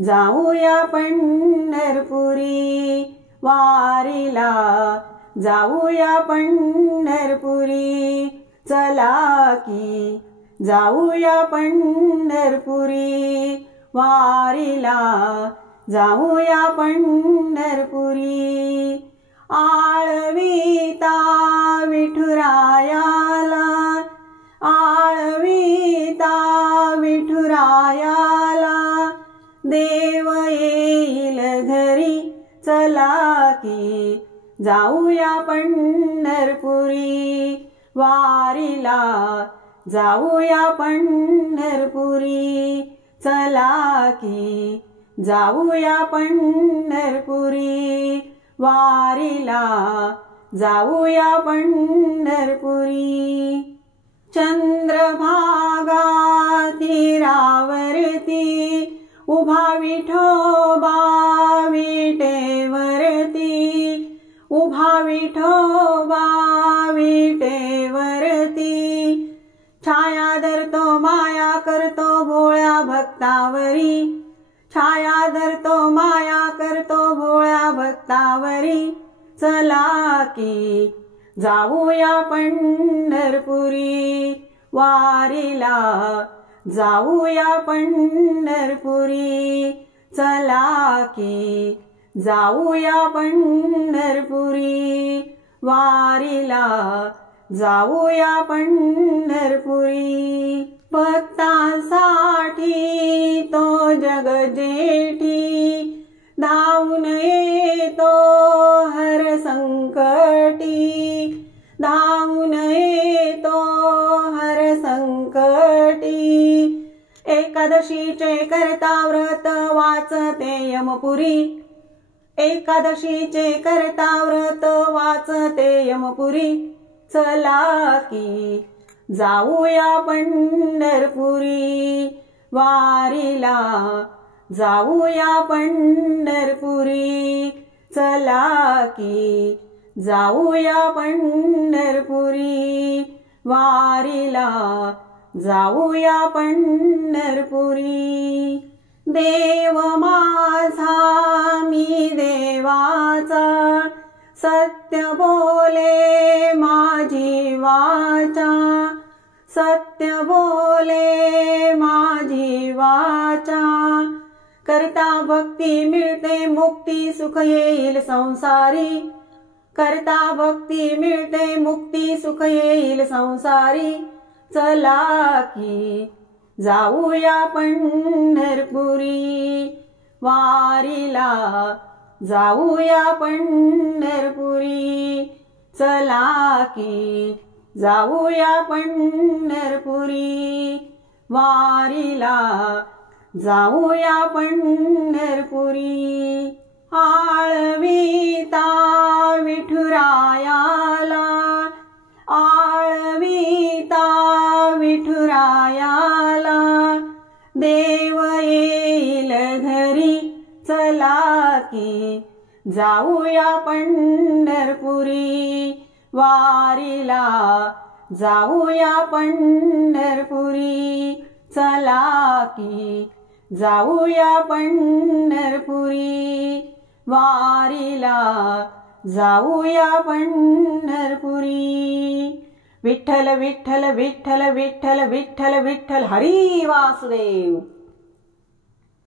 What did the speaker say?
जाऊया पंढरपुरी, वारीला जाऊया पंढरपुरी, चला की जाऊया पंढरपुरी, वारीला जाऊया पंढरपुरी. आळविता विठुरायाला, आळविता विठुरायाला, देव येईल घरी, चला की जाऊया पंढरपुरी, वारीला जाऊया पंढरपुरी, चला की जाऊया पंढरपुरी, वारीला जाऊया पंढरपुरी. चंद्रभागा तीरावरती उभा विठोबा विटेवरती, उभा विठोबा विटेवरती, छाया धरतो माया करतो भोळ्या भक्तावरी, छाया धरतो माया करतो भोळ्या भक्तावरी, चला की जाऊया पंढरपुरी, वारीला जाऊया पंढरपुरी, चला की जाऊया पंढरपुरी, वारीला जाऊया पंढरपुरी. भक्तांसाठी तो जग जेठी, धावून येतो हर संकटी, धावून येतो हर संकटी. एकादशीचे करता व्रत वाचते यमपुरी, एकादशीचे करता व्रत वाचते यमपुरी, चला की जाऊया पंढरपुरी, वारीला जाऊया पंढरपुरी, चला की जाऊया पंढरपुरी, वारीला जाऊया पंढरपुरी. देव माझा मी देवाचा, सत्य बोले माझी वाचा, सत्य बोले माझी वाचा. करता भक्ती मिळते मुक्ती, सुख येईल संसारी, करता भक्ती मिळते मुक्ती, सुख येईल संसारी, चला की जाऊया पंढरपुरी, वारीला जाऊया पंढरपुरी, चला की जाऊया पंढरपुरी, वारीला जाऊया पंढरपुरी. आळविता विठुरायाला, आळविता विठुरायाला, देव येईल घरी, चला की जाऊया पंढरपुरी, वारीला जाऊया पंढरपुरी, चला की जाऊया पंढरपुरी, वारीला जाऊया पंढरपुरी. विठ्ठल विठ्ठल विठ्ठल विठ्ठल विठ्ठल विठ्ठल हरी वासुदेव.